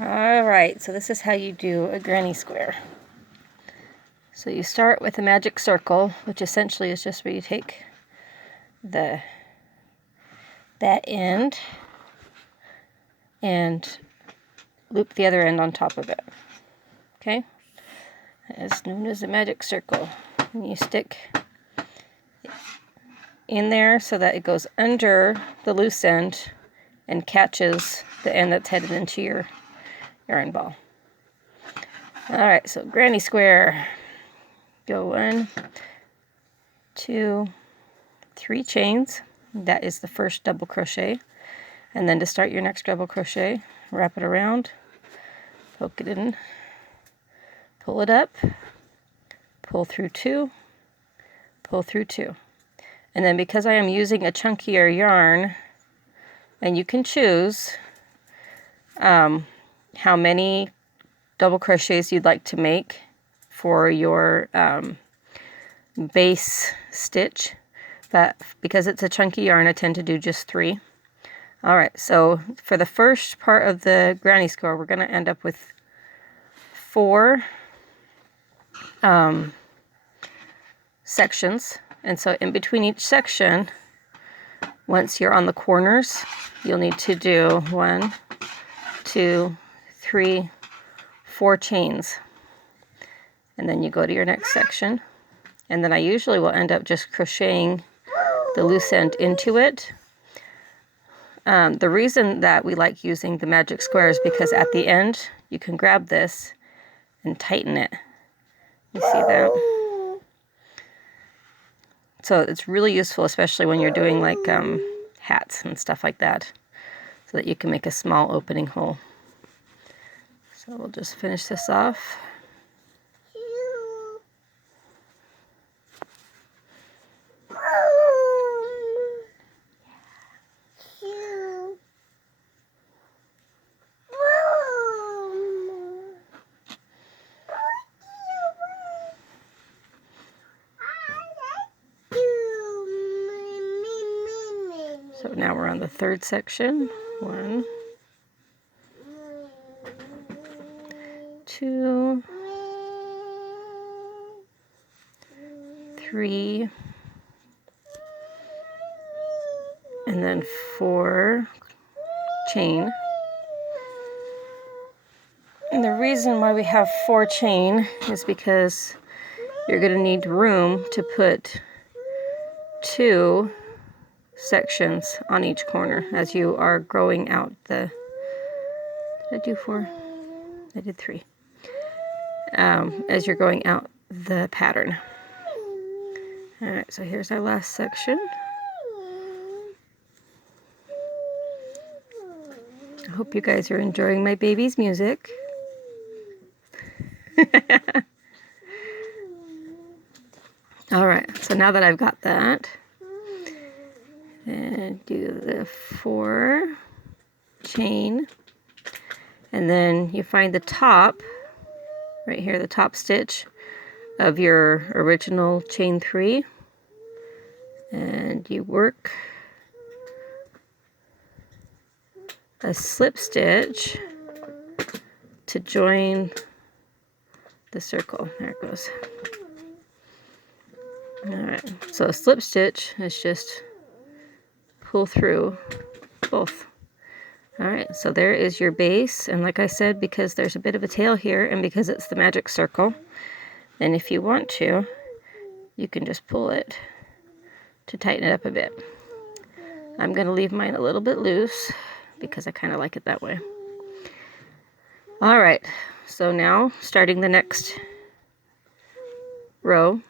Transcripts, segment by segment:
Alright, so this is how you do a granny square. So you start with a magic circle, which essentially is just where you take that end and loop the other end on top of it. Okay? It's known as a magic circle. And you stick in there so that it goes under the loose end and catches the end that's headed into your yarn ball. Alright, so granny square. Go 1, 2, 3 chains. That is the first double crochet. And then to start your next double crochet, wrap it around, poke it in, pull it up, pull through 2, pull through 2. And then because I am using a chunkier yarn, and you can choose how many double crochets you'd like to make for your base stitch, but because it's a chunky yarn, I tend to do just 3. Alright, so for the first part of the granny square, we're going to end up with 4 sections, and so in between each section, once you're on the corners, you'll need to do 1, 2, 3, 4 chains. And then you go to your next section. And then I usually will end up just crocheting the loose end into it. The reason that we like using the magic square is because at the end, you can grab this and tighten it. You see that? So it's really useful, especially when you're doing like hats and stuff like that, so that you can make a small opening hole. So we'll just finish this off. So now we're on the 3rd section. 1, 2, 3, and then 4 chain. And the reason why we have 4 chain is because you're going to need room to put 2 sections on each corner as you are growing out the... Did I do 4? I did 3. As you're going out the pattern. Alright, so here's our last section. I hope you guys are enjoying my baby's music. Alright, so now that I've got that, and do the 4 chain, and then you find the top, right here, the top stitch of your original chain 3, and you work a slip stitch to join the circle. There it goes. Alright, so a slip stitch is just pull through both. Alright, so there is your base, and like I said, because there's a bit of a tail here, and because it's the magic circle, and if you want to, you can just pull it to tighten it up a bit. I'm going to leave mine a little bit loose, because I kind of like it that way. Alright, so now, starting the next row,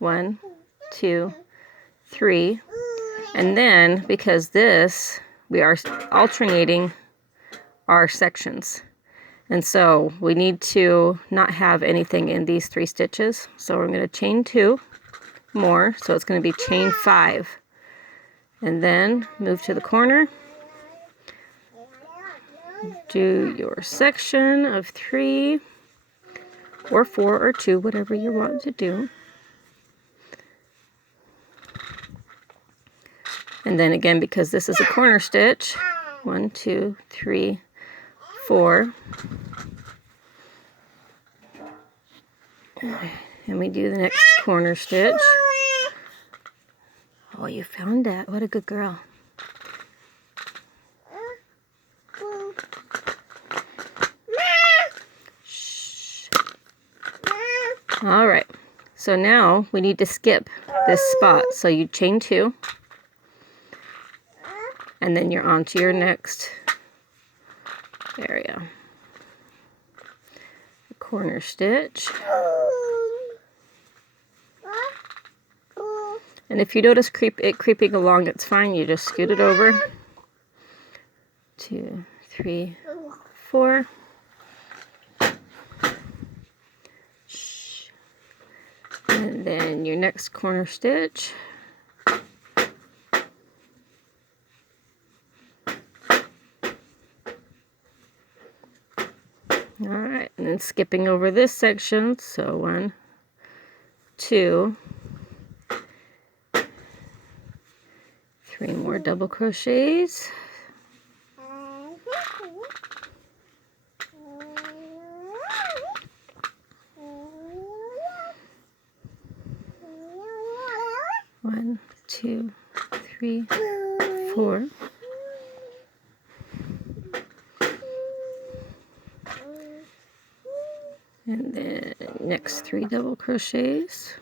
1, 2, 3, and then, because this, we are alternating our sections, and so we need to not have anything in these 3 stitches, so we're going to chain 2 more, so it's going to be chain 5, and then move to the corner, do your section of 3 or 4 or 2, whatever you want to do. And then again, because this is a corner stitch, 1, 2, 3, 4. And we do the next corner stitch. Oh, you found that. What a good girl. Shh. All right. So now we need to skip this spot. So you chain 2. And then you're on to your next area. Corner stitch. And if you notice it creeping along, it's fine. You just scoot it over. 2, 3, 4. And then your next corner stitch. Alright, and then skipping over this section, so 1, 2, 3 more double crochets. One, 2, 3, 4. And then next 3 double crochets.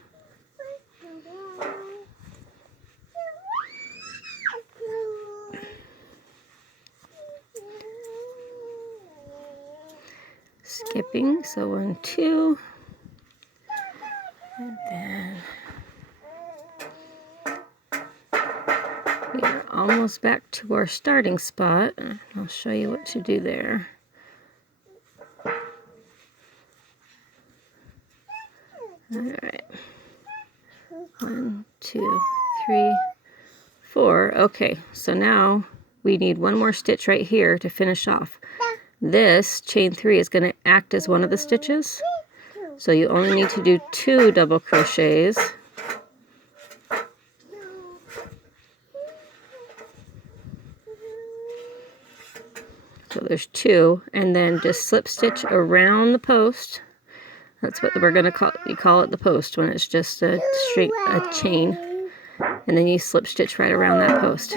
Skipping, so 1, 2. And then we are almost back to our starting spot. I'll show you what to do there. Alright. 1, 2, 3, 4. Okay, so now we need one more stitch right here to finish off. This chain 3 is going to act as one of the stitches. So you only need to do 2 double crochets. So there's 2, and then just slip stitch around the post. That's what we're going to call it. You call it the post when it's just a chain. And then you slip stitch right around that post.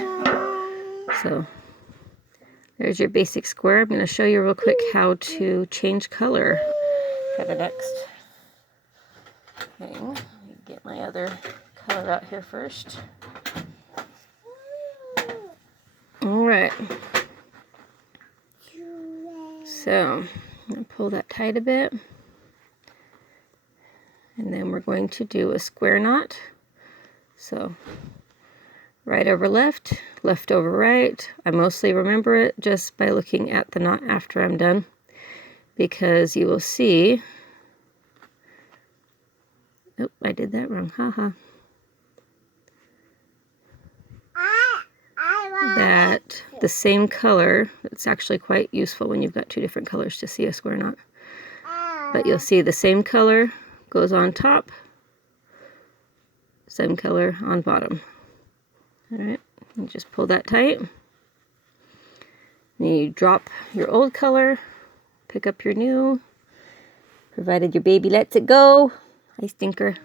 So there's your basic square. I'm going to show you real quick how to change color for the next thing. Let me get my other color out here first. Alright. So I'm going to pull that tight a bit. And then we're going to do a square knot. So right over left, left over right. I mostly remember it just by looking at the knot after I'm done, because you will see, oh, I did that wrong, haha. That the same color, it's actually quite useful when you've got 2 different colors to see a square knot. But you'll see the same color goes on top, same color on bottom. Alright, you just pull that tight. Then you drop your old color, pick up your new, provided your baby lets it go. Hi, stinker.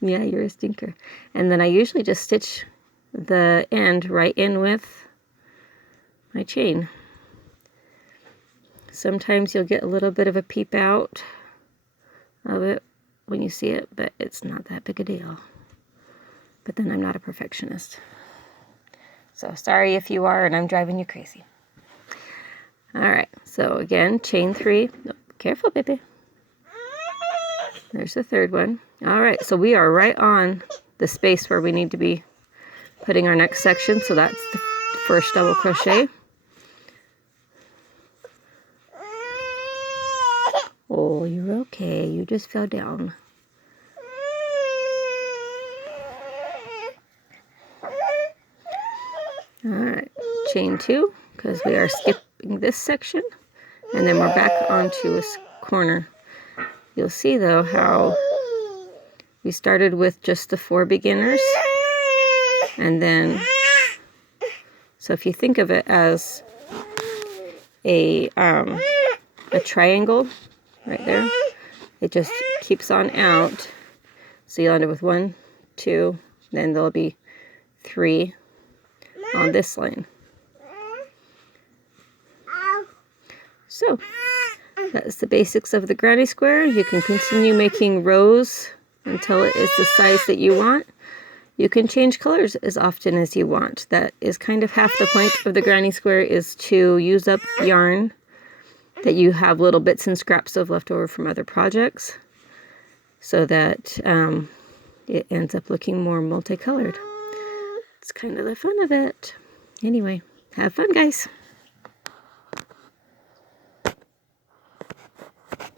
Yeah, you're a stinker. And then I usually just stitch the end right in with my chain. Sometimes you'll get a little bit of a peep out of it when you see it, but it's not that big a deal. But then I'm not a perfectionist. So sorry if you are and I'm driving you crazy. Alright, so again, chain 3. Oh, careful, baby. There's the third one. Alright, so we are right on the space where we need to be putting our next section. So that's the first double crochet. Oh, you're okay. You just fell down. Alright, chain 2, because we are skipping this section, and then we're back onto a corner. You'll see though how we started with just the 4 beginners, and then, so if you think of it as a triangle right there. It just keeps on out. So you'll end up with 1, 2, then there'll be 3 on this line. So that's the basics of the granny square. You can continue making rows until it is the size that you want. You can change colors as often as you want. That is kind of half the point of the granny square, is to use up yarn that you have little bits and scraps of left over from other projects, so that it ends up looking more multicolored. It's kind of the fun of it. Anyway, have fun, guys.